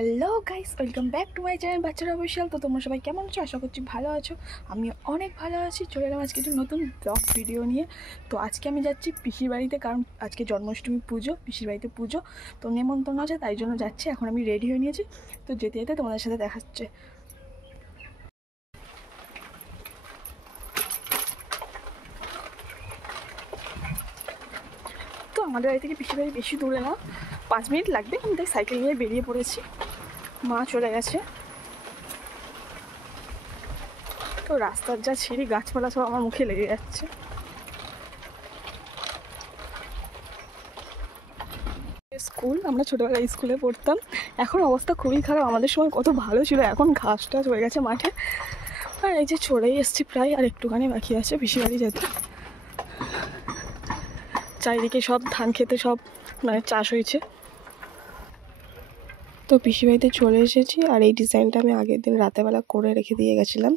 Hello guys, welcome back to my channel বাচ্চারা official. তো তোমরা সবাই কেমন আছো? আশা করছি ভালো আছো। আমি অনেক ভালো আছি। চলে এলাম আজকে একটু নতুন ব্লগ ভিডিও নিয়ে। তো আজকে আমি যাচ্ছি পিসির বাড়িতে, কারণ আজকে জন্মাষ্টমী পুজো, পিসির বাড়িতে পুজো। তো নেমন্তন্ন আছে, তাই জন্য যাচ্ছি। এখন আমি রেডি হয়ে নিয়েছি। তো যেতে যেতে তোমাদের সাথে দেখা হচ্ছে। তো আমাদের বাড়ি থেকে পিসির বাড়ি বেশি দূরে না, 5 মিনিট লাগবে। আমি তাই সাইকেল নিয়ে বেরিয়ে পড়েছি। মা চলে গেছে। তো রাস্তার যা ছিঁড়ি, গাছপালা সব আমার মুখে লেগে যাচ্ছে। স্কুল, আমরা ছোটোবেলায় স্কুলে পড়তাম। এখন অবস্থা খুবই খারাপ। আমাদের সময় কত ভালো ছিল, এখন ঘাস টাস হয়ে গেছে মাঠে। আর এই যে চলেই এসছি প্রায়, আর একটুখানি বাকি আছে পিসির বাড়ি যেতে। চারিদিকে সব ধান খেতে সব মানে চাষ হয়েছে। তো পিসির বাড়িতে চলে এসেছি। আর এই ডিজাইনটা আমি আগের দিন রাতেবেলা করে রেখে দিয়ে গেছিলাম,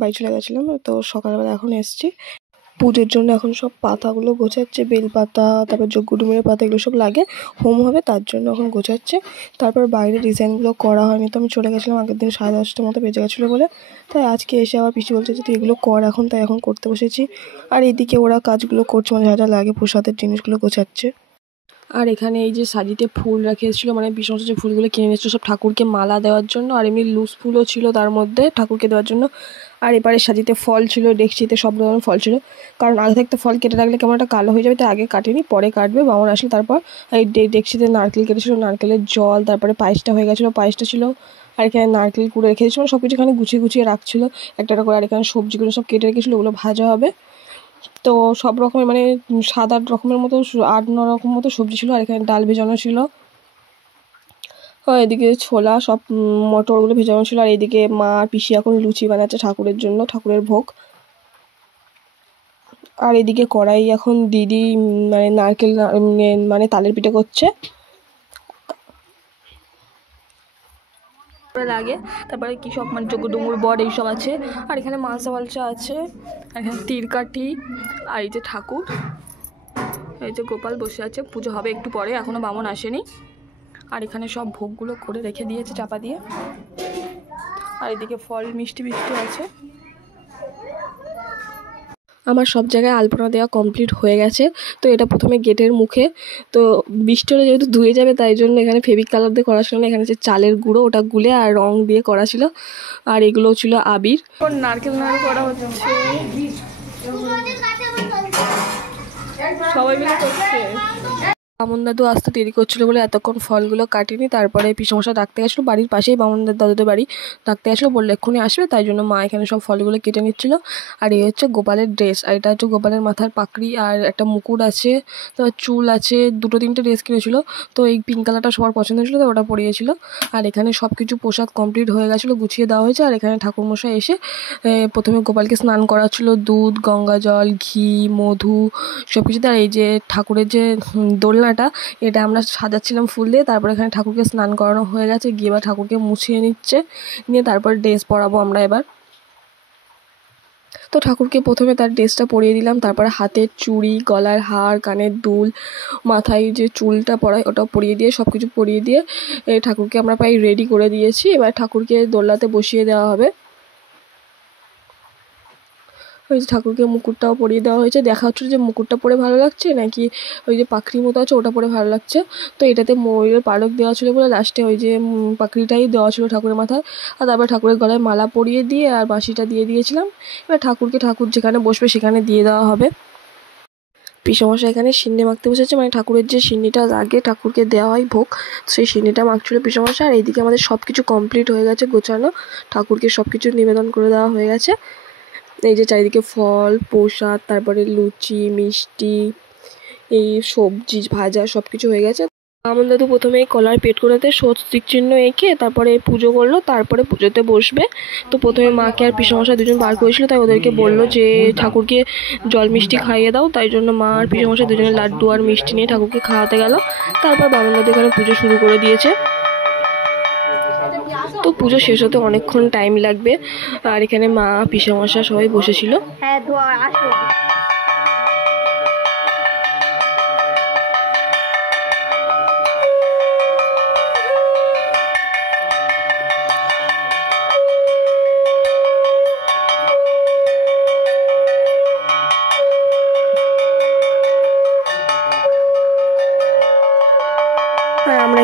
বাড়ি চলে গেছিলাম। তো সকালবেলা এখন এসছি পুজোর জন্য। এখন সব পাতাগুলো গোছাচ্ছে, বেল পাতা, তারপর যজ্ঞডুমের পাতা, এগুলো সব লাগে, হোম হবে তার জন্য এখন গোছাচ্ছে। তারপর বাইরে ডিজাইনগুলো করা হয়নি, তো আমি চলে গেছিলাম আগের দিন 10:30টার মতো বেজে গেছিলো বলে। তাই আজকে এসে আবার পিসি বলছে যে তুই এগুলো কর এখন, তাই এখন করতে বসেছি। আর এইদিকে ওরা কাজগুলো করছে, মানে যা যা লাগে প্রসাদের জিনিসগুলো গোছাচ্ছে। আর এখানে এই যে সাজিতে ফুল রেখে এসেছিলো, মানে বিষ্ণু যে ফুলগুলো কিনে নিয়েছিল সব ঠাকুরকে মালা দেওয়ার জন্য, আর এমনি লুজ ফুলও ছিল তার মধ্যে ঠাকুরকে দেওয়ার জন্য। আর এবারে সাজিতে ফল ছিল, ডেকচিতে সব ধরনের ফল ছিল, কারণ আগে থাকতে ফল কেটে রাখলে কেমন একটা কালো হয়ে যাবে, তাই আগে কাটেনি, পরে কাটবে বামন আসলে। তারপর এই ডেকচিতে নারকেল কেটেছিল, নারকেলের জল, তারপরে পায়েসটা হয়ে গেছিলো, পায়েসটা ছিল। আর এখানে নারকেল কুড়ে রেখে দিয়েছিল, সব কিছু এখানে গুছিয়ে গুছিয়ে রাখছিল একটা একটা করে। আর এখানে সবজিগুলো সব কেটে রেখেছিলো, ওগুলো ভাজা হবে। তো সব রকমের মানে 7-8 রকমের মতো, 8-9 রকম মতো সবজি ছিল। আর এখানে ডাল ভেজানো ছিল। এদিকে ছোলা সব মটরগুলো ভেজানো ছিল। আর এদিকে মা আর পিসি এখন লুচি বানাচ্ছে ঠাকুরের জন্য, ঠাকুরের ভোগ। আর এদিকে কড়াই এখন দিদি মানে নারকেল মানে তালের পিঠে করছে লাগে। তারপরে কি সব মানে যোগ্য ডুমুর বট এইসব আছে। আর এখানে মালসা মালসা আছে, আর এখানে তীরকাঠি, আর এই যে ঠাকুর, এই যে গোপাল বসে আছে। পুজো হবে একটু পরে, এখনও বামন আসেনি। আর এখানে সব ভোগগুলো করে রেখে দিয়েছে চাপা দিয়ে। আর এদিকে ফল মিষ্টি মিষ্টি আছে। আমার সব জায়গায় আলপনা দেওয়া কমপ্লিট হয়ে গেছে। তো এটা প্রথমে গেটের মুখে, তো বৃষ্টি হলে যেহেতু ধুয়ে যাবে তাই জন্য এখানে ফেব্রিক কালার দিয়ে করা ছিল না, এখানে যে চালের গুঁড়ো ওটা গুলে আর রং দিয়ে করা ছিল। আর এগুলো ছিল আবির। নারকেল নাড়ু করা হচ্ছে, সবাই মিলে করছে। বামন দাদু আসতে দেরি করছিল বলে এতক্ষণ ফলগুলো কাটিনি। তারপরে পিসমশাই ডাকতে গেছিলো, বাড়ির পাশেই বামন দাদুদের বাড়ি, ডাকতে গেছিলো, বললে এক্ষুনি আসবে, তাই জন্য মা এখানে সব ফলগুলো কেটে নিচ্ছিল। আর এই হচ্ছে গোপালের ড্রেস, আর এটা হচ্ছে গোপালের মাথার পাকড়ি, আর একটা মুকুট আছে, তারপর চুল আছে। 2-3টে ড্রেস কিনেছিল, তো এই পিঙ্ক কালারটা সবার পছন্দ হয়েছিল, তো ওটা পরিয়েছিল। আর এখানে সব কিছু পোশাক কমপ্লিট হয়ে গেছিলো, গুছিয়ে দেওয়া হয়েছে। আর এখানে ঠাকুরমশাই এসে প্রথমে গোপালকে স্নান করাচ্ছিল, দুধ, গঙ্গা জল, ঘি, মধু সব কিছুতে। আর এই যে ঠাকুরের যে দোলনাটা, এটা আমরা সাজাচ্ছিলাম ফুল দিয়ে। তারপর এখানে ঠাকুরকে স্নান করানো হয়ে গেছে, গিয়ে এবার ঠাকুরকে মুছিয়ে নিচ্ছে, নিয়ে তারপর ড্রেস পরাবো আমরা এবার। তো ঠাকুরকে প্রথমে তার ড্রেসটা পরিয়ে দিলাম, তারপরে হাতের চুড়ি, গলার হার, কানের দুল, মাথায় যে চুলটা পরায় ওটাও পরিয়ে দিয়ে, সব কিছু পরিয়ে দিয়ে ঠাকুরকে আমরা প্রায় রেডি করে দিয়েছি। এবার ঠাকুরকে দোলনাতে বসিয়ে দেওয়া হবে। ওই যে ঠাকুরকে মুকুটটাও পরিয়ে দেওয়া হয়েছে। দেখা হচ্ছিলো যে মুকুটটা পরে ভালো লাগছে নাকি ওই যে পাখড়ির মতো আছে ওটা পরে ভালো লাগছে। তো এটাতে ময়ূরের পালক দেওয়া ছিল বলে লাস্টে ওই যে পাখড়িটাই দেওয়া ছিল ঠাকুরের মাথায়। আর তারপর ঠাকুরের গলায় মালা পরিয়ে দিয়ে আর বাঁশিটা দিয়ে দিয়েছিলাম। এবার ঠাকুরকে ঠাকুর যেখানে বসবে সেখানে দিয়ে দেওয়া হবে। পিসমশাই এখানে সিন্নি মাখতে বসেছে, মানে ঠাকুরের যে সিন্নিটা লাগে ঠাকুরকে দেওয়া হয় ভোগ, সেই সিন্নিটা মাখছিল পিসমশাই। আর এইদিকে আমাদের সব কিছু কমপ্লিট হয়ে গেছে গোছানো, ঠাকুরকে সব কিছু নিবেদন করে দেওয়া হয়ে গেছে। এই যে চারিদিকে ফল, প্রসাদ, তারপরে লুচি, মিষ্টি, এই সবজি ভাজা সব কিছু হয়ে গেছে। বামন দাদু প্রথমে কলার পেট করাতে স্বস্তিক চিহ্ন এঁকে তারপরে পুজো করলো, তারপরে পুজোতে বসবে। তো প্রথমে মাকে আর পিসমশাই দুজন বার করেছিল, তাই ওদেরকে বললো যে ঠাকুরকে জল মিষ্টি খাইয়ে দাও। তাই জন্য মা আর পিসমশাই দুজনে লাড্ডু আর মিষ্টি নিয়ে ঠাকুরকে খাওয়াতে গেল। তারপর বামন দাদু এখানে পুজো শুরু করে দিয়েছে। তো পুজো শেষ হতে অনেকক্ষণ টাইম লাগবে। আর এখানে মা, পিসমশাই সবাই বসেছিল।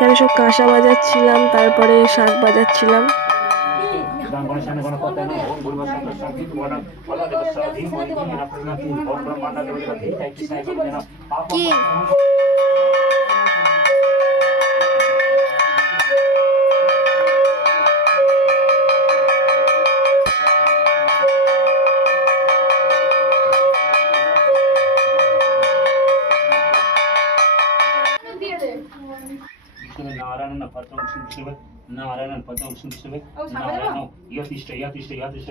এখানে সব কাঁসা বাজাচ্ছিলাম, তারপরে শাক বাজাচ্ছিলাম। কি नारायण पद्म शिव नारायण पद्म शिव नारायण यतिष्ठ यतिष्ठ यतिष्ठ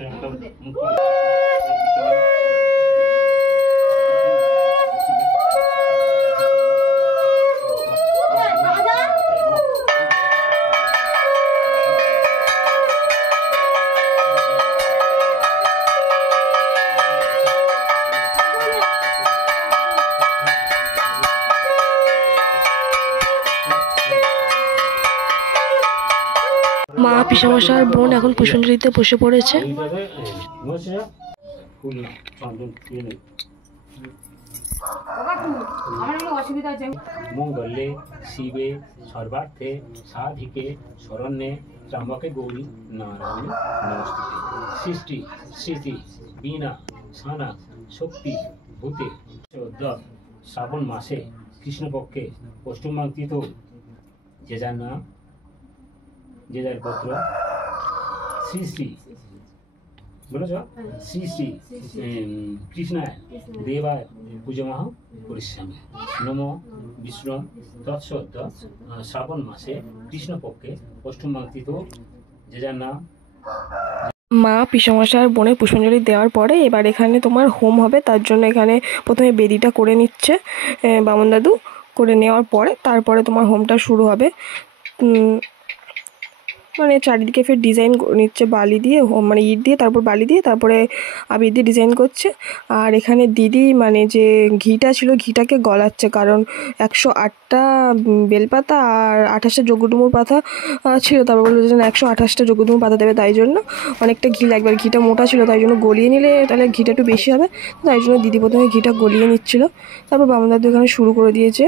মা পিসামশার বোন এখন পুষ্পাঞ্জলিতে বসে পড়েছে। মঙ্গলে শিবে সর্বার্থে সাধিকে শরণ্যে ত্র্যম্বকে গৌরী নারায়ণী নমস্তুতে। সৃষ্টি স্মৃতি বীণা সানা শক্তি ভূতে শ্রাবণ মাসে কৃষ্ণপক্ষে অষ্টমাঙ্কিত যে যার নাম যে যার গোত্র শ্রী শ্রী বলেছ শ্রী শ্রী কৃষ্ণায় দেবায় পূজমাহ করিষ্যামি। নম বিষ্ণু তৎসদ্য শ্রাবণ মাসে কৃষ্ণপক্ষে অষ্টমাঙ্কিত যে যার নাম। মা পিসামশার বোনের পুষ্পাঞ্জলি দেওয়ার পরে এবার এখানে তোমার হোম হবে, তার জন্য এখানে প্রথমে বেদিটা করে নিচ্ছে বামন দাদু। করে নেওয়ার পরে তারপরে তোমার হোমটা শুরু হবে। মানে চারিদিকে ফের ডিজাইন নিচ্ছে বালি দিয়ে, মানে ইট দিয়ে, তারপর বালি দিয়ে, তারপরে আবির দিয়ে ডিজাইন করছে। আর এখানে দিদি মানে যে ঘিটা ছিল ঘিটাকে গলাচ্ছে, কারণ 108টা বেলপাতা আর 28টা যজ্ঞডুমুর পাতা ছিল। তারপর বললো যে 128টা যজ্ঞডুমুর পাতা দেবে, তাই জন্য অনেকটা ঘি লাগবে। আর ঘিটা মোটা ছিল, তাই জন্য গলিয়ে নিলে তাহলে ঘিটা একটু বেশি হবে, তাই জন্য দিদি প্রথমে ঘিটা গলিয়ে নিচ্ছিল। তারপর বামন দাদু এখানে শুরু করে দিয়েছে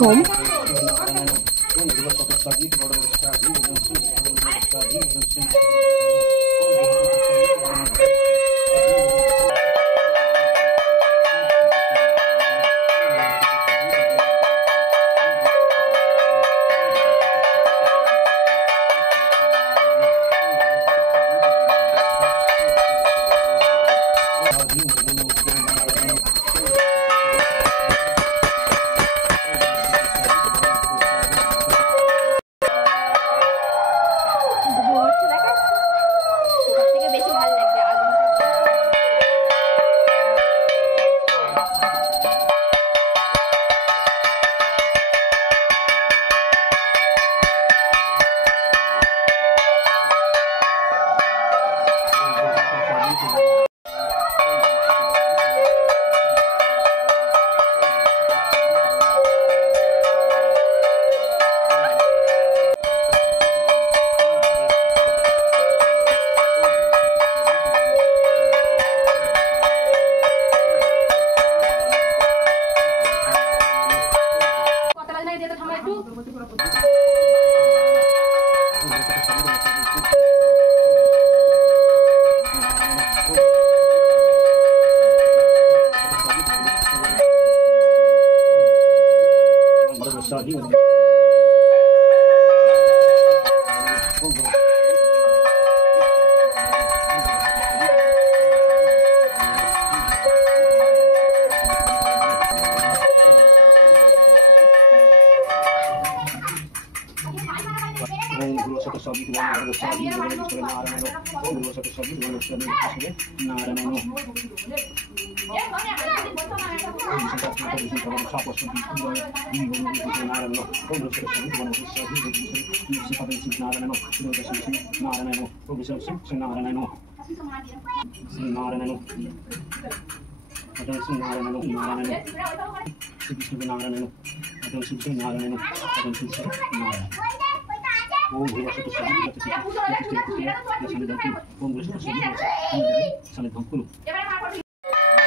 হোম।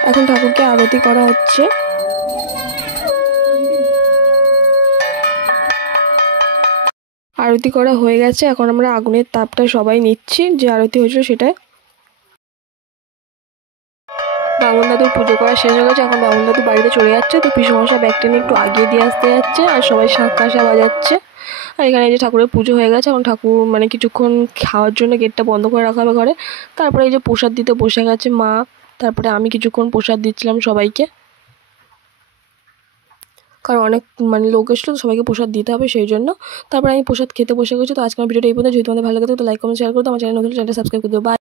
এখন ঠাকুরকে আরতি করা হচ্ছে। আরতি করা হয়ে গেছে, এখন আমরা আগুনের তাপটা সবাই নিচ্ছি, যে আরতি হয়েছিল সেটাই। বামুন দাদুর পুজো করা শেষ হয়ে গেছে, এখন বামুন দাদু বাড়িতে চলে যাচ্ছে। তো পিসমশা ব্যাগটা নিয়ে একটু আগিয়ে দিয়ে আসতে যাচ্ছে, আর সবাই শাঁখ কাঁসা বাজাচ্ছে। আর এখানে এই যে ঠাকুরের পুজো হয়ে গেছে, এখন ঠাকুর মানে কিছুক্ষণ খাওয়ার জন্য গেটটা বন্ধ করে রাখা হবে ঘরে। তারপরে এই যে প্রসাদ দিতে বসে গেছে মা, তারপরে আমি কিছুক্ষণ প্রসাদ দিচ্ছিলাম সবাইকে, কারণ অনেক মানে লোক এসলো তো সবাইকে প্রসাদ দিতে হবে সেই জন্য। তারপরে আমি প্রসাদ খেতে বসে গেছি। তো আজকের ভিডিওটা এই পর্যন্ত। যদি তোমাদের ভালো লাগে তো লাইক কমেন্ট শেয়ার করো, আমার চ্যানেল নতুন চ্যানেলটা সাবস্ক্রাইব করে দিও। বাই।